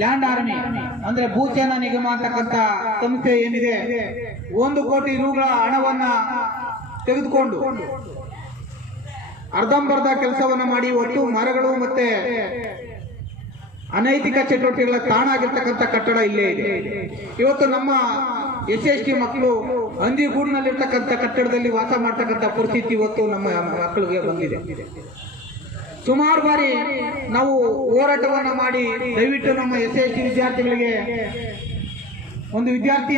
Land army, ಅಂದ್ರೆ ಭೂಚೇನ ನಿಗಮ ಅಂತಕ್ಕಂಥ ಸಂಸ್ಥೆ ಏನಿದೆ, ಒಂದು ಕೋಟಿ ರೂಗಳ ಹಣವನ್ನ ತೆಗೆದುಕೊಂಡು ಅರ್ಧಂಬರ್ಧ ಕೆಲಸವನ್ನ ಮಾಡಿ ಒಟ್ಟು ಮರಗಳು ಮತ್ತೆ ಅನೈತಿಕ ಚಟುವಟಿಕೆಗಳ ತಾಣ ಆಗಿರ್ತಕ್ಕಂಥ ಕಟ್ಟಡ ಇಲ್ಲೇ ಇದೆ. ಇವತ್ತು ನಮ್ಮ ಎಸ್ ಎಸ್ ಟಿ ಮಕ್ಕಳು ಹಂದಿಗೂಡಿನಲ್ಲಿರ್ತಕ್ಕಂಥ ಕಟ್ಟಡದಲ್ಲಿ ವಾಸ ಮಾಡ್ತಕ್ಕಂಥ ಪರಿಸ್ಥಿತಿ ಇವತ್ತು ನಮ್ಮ ಮಕ್ಕಳಿಗೆ ಬಂದಿದೆ. ಸುಮಾರು ಬಾರಿ ನಾವು ಹೋರಾಟವನ್ನ ಮಾಡಿ, ದಯವಿಟ್ಟು ನಮ್ಮ ಎಸ್ ಎಸ್ ಟಿ ವಿದ್ಯಾರ್ಥಿಗಳಿಗೆ ಒಂದು ವಿದ್ಯಾರ್ಥಿ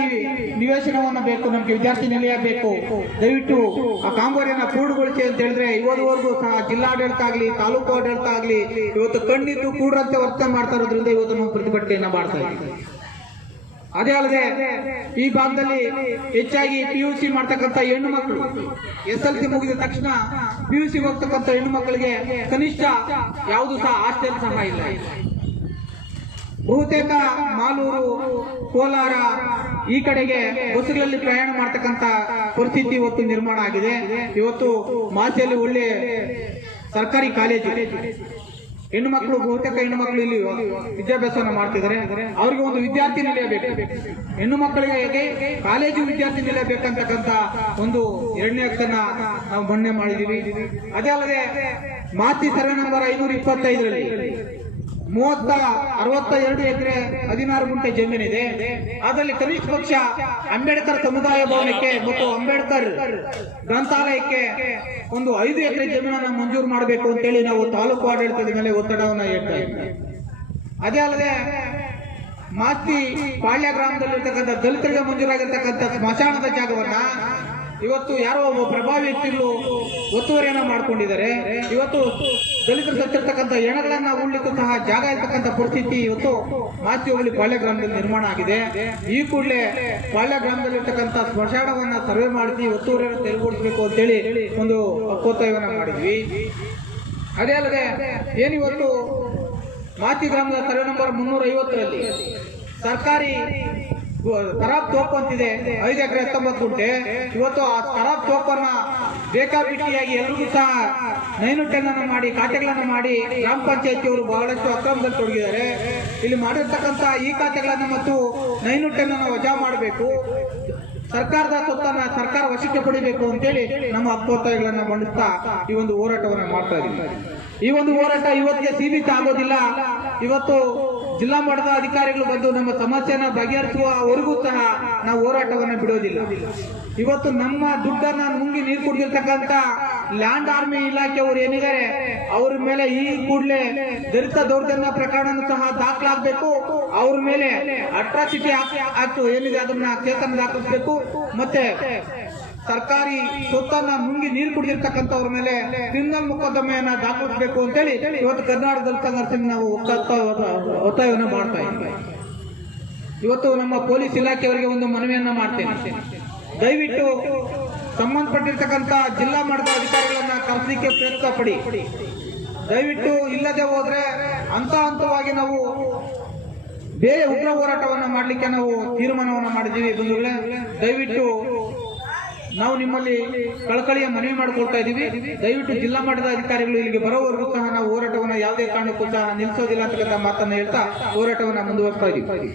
ನಿವೇಶನವನ್ನು ಬೇಕು, ನಮಗೆ ವಿದ್ಯಾರ್ಥಿ ನಿಲಯ ಬೇಕು. ದಯವಿಟ್ಟು ಆ ಕಾಮಗಾರಿಯನ್ನು ಪೂರ್ಣಗೊಳಿಸಿ ಅಂತ ಹೇಳಿದ್ರೆ ಇವತ್ತುವರೆಗೂ ಸಹ ಜಿಲ್ಲಾಡಳಿತ ಆಗಲಿ, ತಾಲೂಕು ಆಡಳಿತ ಆಗಲಿ, ಇವತ್ತು ಕಣ್ಣಿದ್ದು ಕೂಡ್ರಂತೆ ವರ್ತನೆ ಮಾಡ್ತಾ ಇರೋದ್ರಿಂದ ಇವತ್ತು ನಾವು ಪ್ರತಿಭಟನೆಯನ್ನ ಮಾಡ್ತಾ ಇದ್ದೀವಿ. ಅದೇ ಅಲ್ಲದೆ ಈ ಭಾಗದಲ್ಲಿ ಹೆಚ್ಚಾಗಿ ಪಿ ಯು ಸಿ ಮಾಡ್ತಕ್ಕಂಥ ಹೆಣ್ಣು ಮಕ್ಕಳು, ಎಸ್ ಎಲ್ ಸಿ ಮುಗಿದ ತಕ್ಷಣ ಪಿ ಯು ಸಿ ಹೋಗ್ತಕ್ಕಂಥ ಹೆಣ್ಣು ಮಕ್ಕಳಿಗೆ ಕನಿಷ್ಠ ಯಾವುದು ಸಹ ಹಾಸ್ಟೆಲ್ ಸಹ ಇಲ್ಲ. ಬಹುತೇಕ ಮಾಲೂರು, ಕೋಲಾರ ಈ ಕಡೆಗೆ ಬಸ್ಗಳಲ್ಲಿ ಪ್ರಯಾಣ ಮಾಡ್ತಕ್ಕಂಥ ಪರಿಸ್ಥಿತಿ ಇವತ್ತು ನಿರ್ಮಾಣ ಆಗಿದೆ. ಇವತ್ತು ಮಾಸೆಯಲ್ಲಿ ಒಳ್ಳೆ ಸರ್ಕಾರಿ ಕಾಲೇಜು. ಹೆಣ್ಣು ಮಕ್ಕಳು ಬಹುತೇಕ ಹೆಣ್ಣು ಮಕ್ಕಳು ಇಲ್ಲಿ ವಿದ್ಯಾಭ್ಯಾಸವನ್ನು ಮಾಡ್ತಿದ್ದಾರೆ. ಅವರಿಗೆ ಒಂದು ವಿದ್ಯಾರ್ಥಿ ನಿಲಯ ಬೇಕು ಹೆಣ್ಣು ಮಕ್ಕಳಿಗೆ ಕಾಲೇಜು ವಿದ್ಯಾರ್ಥಿ ನಿಲಯ ಬೇಕಂತಕ್ಕಂತ ಒಂದು ಎರಡನೇ ಹಕ್ಕನ್ನ ನಾವು ಮನ್ನೆ ಮಾಡಿದೀವಿ ಅದೇ ಅಲ್ಲದೆ ಮಾತಿ ಸರ್ವೆ ನಂಬರ್ ಐನೂರ ಇಪ್ಪತ್ತೈದರಲ್ಲಿ ಮೂವತ್ತ ಅರವತ್ತ ಎರಡು ಎಕರೆ ಹದಿನಾರು ಗುಂಟೆ ಜಮೀನಿದೆ. ಅದರಲ್ಲಿ ಕನಿಷ್ಠ ಪಕ್ಷ ಅಂಬೇಡ್ಕರ್ ಸಮುದಾಯ ಭವನಕ್ಕೆ ಮತ್ತು ಅಂಬೇಡ್ಕರ್ ಗ್ರಂಥಾಲಯಕ್ಕೆ ಒಂದು ಐದು ಎಕರೆ ಜಮೀನನ್ನು ಮಂಜೂರು ಮಾಡಬೇಕು ಅಂತೇಳಿ ನಾವು ತಾಲೂಕು ಆಡಳಿತದ ಮೇಲೆ ಒತ್ತಡವನ್ನು ಹೇಳ್ತಾ ಇದ್ದೇವೆ. ಅದೇ ಅಲ್ಲದೆ ಮಾಸ್ತಿ ಪಾಳ್ಯ ಗ್ರಾಮದಲ್ಲಿರ್ತಕ್ಕಂಥ ದಲಿತರಿಗೆ ಮಂಜೂರಾಗಿರ್ತಕ್ಕಂಥ ಸ್ಮಶಾನದ ಜಾಗವನ್ನ ಇವತ್ತು ಯಾರೋ ಒಬ್ಬ ಪ್ರಭಾವಿ ವ್ಯಕ್ತಿಗಳು ಒತ್ತುವರಿಯನ್ನ ಮಾಡ್ಕೊಂಡಿದ್ದಾರೆ. ಇವತ್ತು ದಲಿತರು ಸತ್ತಿರ್ತಕ್ಕಂಥ ಹೆಣಗಳನ್ನ ಉಳ್ಳಿಕ್ಕೂ ಸಹ ಜಾಗ ಇರ್ತಕ್ಕಂಥ ಪರಿಸ್ಥಿತಿ ಇವತ್ತು ಮಾತಿ ಹೋಗಲಿ ಪಾಳ್ಯ ಗ್ರಾಮದಲ್ಲಿ ನಿರ್ಮಾಣ ಆಗಿದೆ. ಈ ಕೂಡಲೇ ಪಾಳ್ಯ ಗ್ರಾಮದಲ್ಲಿರ್ತಕ್ಕಂಥ ಸ್ಮಶಾನವನ್ನ ಸರ್ವೆ ಮಾಡಿಸಿ ಒತ್ತುವರಿಯನ್ನು ತೆರವುಗೊಳಿಸಬೇಕು ಅಂತೇಳಿ ಒಂದು ಒತ್ತಾಯವನ್ನ ಮಾಡಿದ್ವಿ. ಅದೇ ಅಲ್ಲದೆ ಏನಿವತ್ತು ಮಾತಿ ಗ್ರಾಮದ ಸರ್ವೆ ನಂಬರ್ ಮುನ್ನೂರ ಐವತ್ತರಲ್ಲಿ ಸರ್ಕಾರಿ ಖರಾಬ್ ತೋಪ್ ಅಂತಿದೆ. ಐದು ಎಕರೆ ಹತ್ತೊಂಬತ್ತು ಗುಂಟೆ. ಇವತ್ತು ಆ ಖರಾಬ್ ತೋಪನ್ನ ಬೇಕಾಬಿಟ್ಟಿಯಾಗಿ ಎಲ್ರಿಗೂ ಸಹ ನೈನುಟೆನ್ನ ಮಾಡಿ, ಖಾತೆಗಳನ್ನು ಮಾಡಿ ಗ್ರಾಮ ಪಂಚಾಯತಿಯವರು ಬಹಳಷ್ಟು ಅಕ್ರಮದಲ್ಲಿ ತೊಡಗಿದ್ದಾರೆ. ಇಲ್ಲಿ ಮಾಡಿರ್ತಕ್ಕಂಥ ಈ ಖಾತೆಗಳನ್ನು ಮತ್ತು ನೈನುಟೆನ್ನ ವಜಾ ಮಾಡಬೇಕು. ಸರ್ಕಾರದ ಸೊತ್ತನ್ನ ಸರ್ಕಾರ ವಶಕ್ಕೆ ಪಡಿಬೇಕು ಅಂತೇಳಿ ನಮ್ಮ ಹಕ್ಕೊತ್ತಾಯಗಳನ್ನ ಮಂಡಿಸ್ತಾ ಈ ಒಂದು ಹೋರಾಟವನ್ನ ಮಾಡ್ತಾ ಇದ್ದೀವಿ ಈ ಒಂದು ಹೋರಾಟ ಇವತ್ತಿಗೆ ಸೀಮಿತ ಆಗೋದಿಲ್ಲ. ಇವತ್ತು ಜಿಲ್ಲಾ ಮಟ್ಟದ ಅಧಿಕಾರಿಗಳು ಬಂದು ನಮ್ಮ ಸಮಸ್ಯೆನ ಬಗೆಹರಿಸುವವರೆಗೂ ಸಹ ನಾವು ಹೋರಾಟವನ್ನು ಬಿಡೋದಿಲ್ಲ. ಇವತ್ತು ನಮ್ಮ ದುಡ್ಡನ್ನ ನುಂಗಿ ನೀರು ಕುಡಿದಿರ್ತಕ್ಕಂತ ಲ್ಯಾಂಡ್ ಆರ್ಮಿ ಇಲಾಖೆಯವರು ಏನಿದ್ದಾರೆ, ಅವ್ರ ಮೇಲೆ ಈ ಕೂಡಲೇ ದಲಿತ ದೌರ್ಜನ್ಯ ಪ್ರಕರಣ ಸಹ ದಾಖಲಾಗಬೇಕು. ಅವ್ರ ಮೇಲೆ ಅಟ್ರಾಸಿಟಿ ಆಕ್ಟ್ ಏನಿದೆ ಅದನ್ನ ಚೇತನ ದಾಖಲಿಸಬೇಕು. ಮತ್ತೆ ಸರ್ಕಾರಿ ಸ್ವತ್ತನ್ನ ಮುಂಗಿ ನೀರು ಕುಡಿದಿರ್ತಕ್ಕಂಥವ್ರ ಮೇಲೆ ಕ್ರಿಮಿನಲ್ ಮೊಕದ್ದಮೆಯನ್ನ ದಾಖಲಿಸಬೇಕು ಅಂತೇಳಿ ಇವತ್ತು ಕರ್ನಾಟಕದಲ್ಲಿ ಸಂಘರ್ಷಕ್ಕೆ ನಾವು ಒತ್ತಾಯ- ಒತ್ತಾಯವನ್ನು ಮಾಡ್ತಾ ಇದ್ದೀವಿ ಇವತ್ತು ನಮ್ಮ ಪೊಲೀಸ್ ಇಲಾಖೆಯವರಿಗೆ ಒಂದು ಮನವಿಯನ್ನ ಮಾಡ್ತೇನೆ. ದಯವಿಟ್ಟು ಸಂಬಂಧಪಟ್ಟಿರ್ತಕ್ಕಂಥ ಜಿಲ್ಲಾ ಮಟ್ಟದ ಅಧಿಕಾರಿಗಳನ್ನ ಕರೆಸಲಿಕ್ಕೆ ಪ್ರಯತ್ನ ಪಡಿ. ದಯವಿಟ್ಟು ಇಲ್ಲದೆ ಹೋದ್ರೆ ಹಂತ ಹಂತವಾಗಿ ನಾವು ಬೇರೆ ಉಗ್ರ ಹೋರಾಟವನ್ನ ಮಾಡಲಿಕ್ಕೆ ನಾವು ತೀರ್ಮಾನವನ್ನ ಮಾಡಿದ್ದೀವಿ ಬಂಧುಗಳೇ. ದಯವಿಟ್ಟು ನಾವು ನಿಮ್ಮಲ್ಲಿ ಕಳಕಳಿಯ ಮನವಿ ಮಾಡಿಕೊಳ್ತಾ ಇದ್ದೀವಿ. ದಯವಿಟ್ಟು ಜಿಲ್ಲಾ ಮಟ್ಟದ ಅಧಿಕಾರಿಗಳು ಇಲ್ಲಿಗೆ ಬರೋವರೆಗೂ ಸಹ ನಾವು ಹೋರಾಟವನ್ನು ಯಾವುದೇ ಕಾರಣಕ್ಕೂ ಸಹ ನಿಲ್ಲಿಸೋದಿಲ್ಲ ಅಂತಕ್ಕಂಥ ಮಾತನ್ನು ಹೇಳ್ತಾ ಹೋರಾಟವನ್ನು ಮುಂದುವರಿಸ್ತಾ ಇದ್ದೀವಿ.